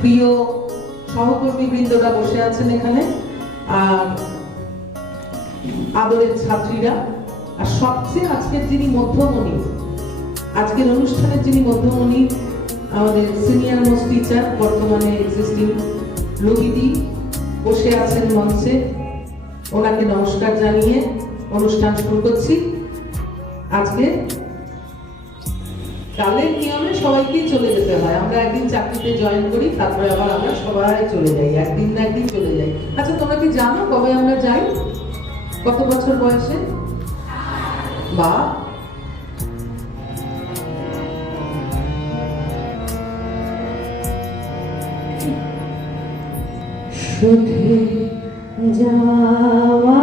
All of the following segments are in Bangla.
প্রিয় সহকর্মী বৃন্দরা বসে আছেন এখানে, আর আদরের ছাত্রীরা, আর সবচেয়ে আজকের যিনি মধ্যমণি, আজকের অনুষ্ঠানের যিনি মধ্যমণি, আমাদের সিনিয়র মোস্ট টিচার, বর্তমানে এক্সিস্টিং রবিদি বসে আছেন মঞ্চে। ওনাকে নমস্কার জানিয়ে অনুষ্ঠান শুরু করছি। আজকে কালের নিয়মে সবাইকেই চলে যেতে হয়। আমরা একদিন চাকরিতে জয়েন করি, তারপরে আবার আমরা সবাই চলে যাই, একদিন না একদিন চলে যাই। আচ্ছা তোমরা কি জানো কবে আমরা যাই? কত বছর বয়সে? বা শুধু যাওয়া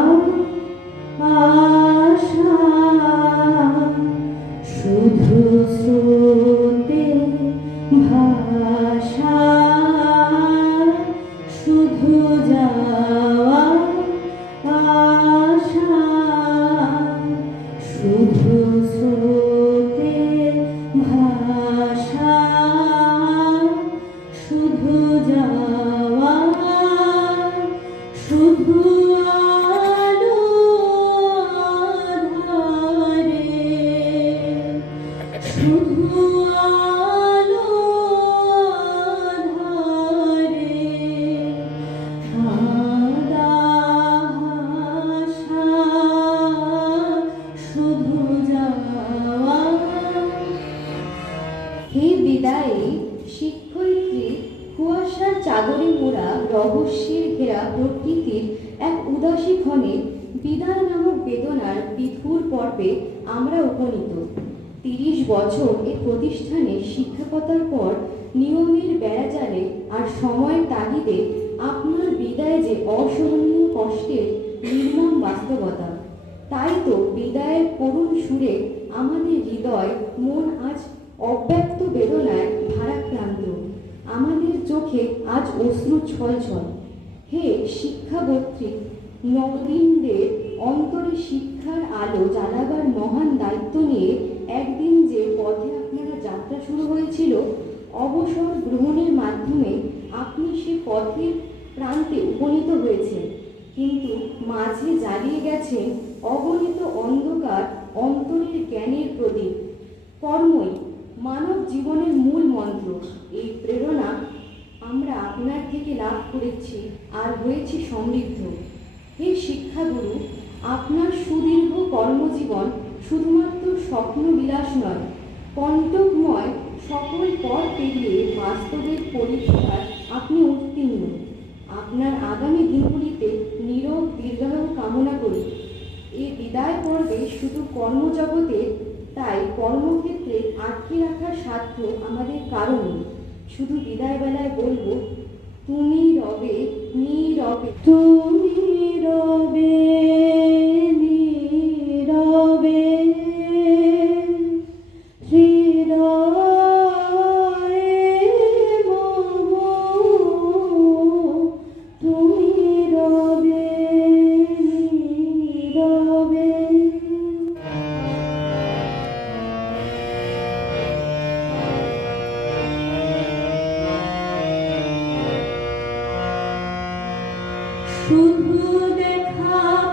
চাদরে মোড়া রহস্যের ঘেরা প্রকৃতির এক উদাসী ক্ষণে বিদায় নামক বেদনার বিধুর পর্বে আমরা উপনীত। তিরিশ বছর এ প্রতিষ্ঠানে শিক্ষকতার পর নিয়মের বেড়াজালে আর সময়ের তাগিদে আপনার বিদায় যে অসহনীয় কষ্টের নির্মম বাস্তবতা, তাই তো বিদায়ের করুণ সুরে আমাদের হৃদয় মন আজ অব্যক্ত চোখে আজ অশ্রু ছল ছল হে শিক্ষাবর্তী নবীনদের অন্তরে শিক্ষার আলো জ্বালাবার মহান দায়িত্ব নিয়ে একদিন যে পথে আপনারা যাত্রা শুরু হয়েছিল, অবসর গ্রহণের মাধ্যমে আপনি সে পথের প্রান্তে উপনীত হয়েছেন। কিন্তু মাঝে জ্বালিয়ে গেছেন অগণিত অন্ধকার অন্তরের জ্ঞানের প্রদীপ। কর্মই মানব জীবনের মূল মন্ত্র। এই প্রেরণা আমরা আপনার থেকে লাভ করেছি আর হয়েছি সমৃদ্ধ। হে শিক্ষাগুরু, আপনার সুদীর্ঘ কর্মজীবন শুধুমাত্র স্বপ্ন বিলাস নয়, কণ্টকময় সকল পথ পেরিয়ে বাস্তবের পরীক্ষার আপনি উত্তীর্ণ। আপনার আগামী দিনগুলিতে নীরব দীর্ঘায়ু কামনা করি। এই বিদায় পর্বে শুধু কর্মজগতে, তাই কর্মক্ষেত্রে আটকে রাখার সাধ্য আমাদের কারণ। শুধু বিদায় বেলায় বলব তুমি রবে নীরবে তুমি শুধু দেখা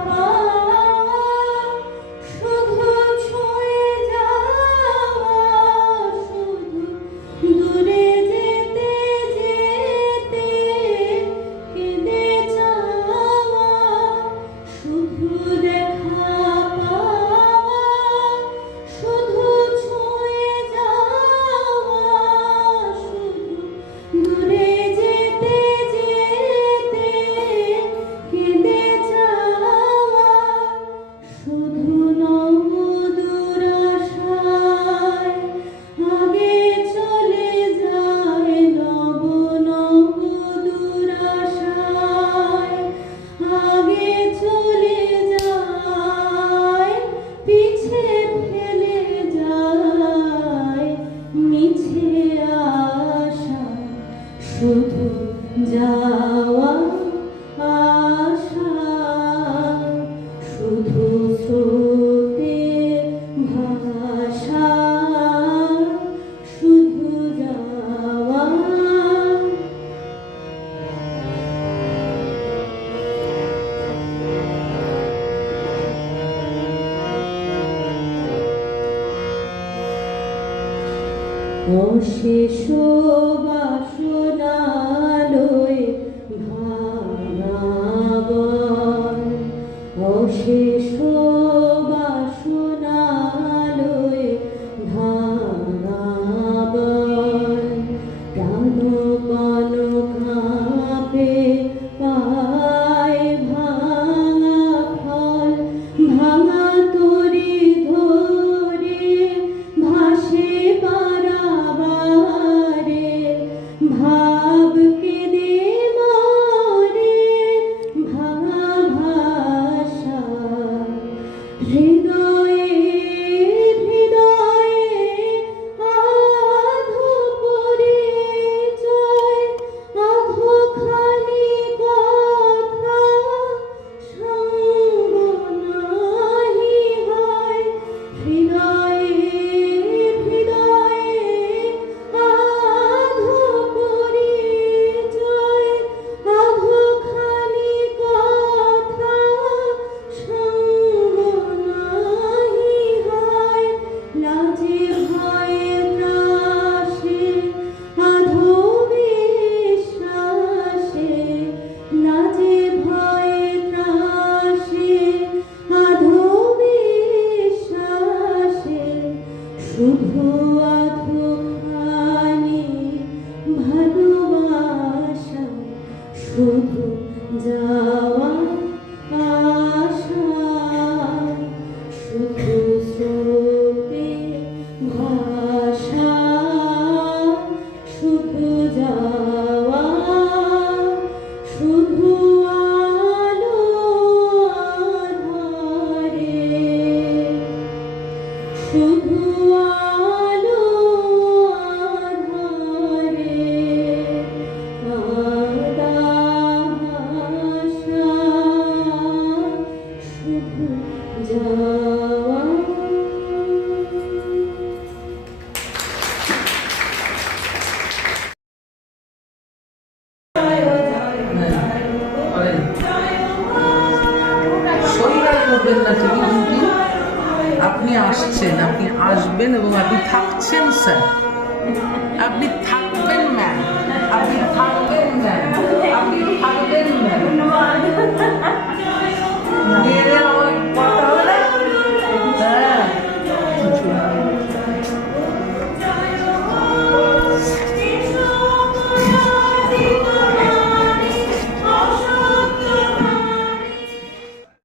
অশেষ বাসনালয় ভাঙাবন অশেষ আপনি আসছেন, আপনি আসবেন এবং আপনি থাকছেন, স্যার। আপনি থাকবেন ম্যাম আপনি থাকবেন ম্যাম আপনি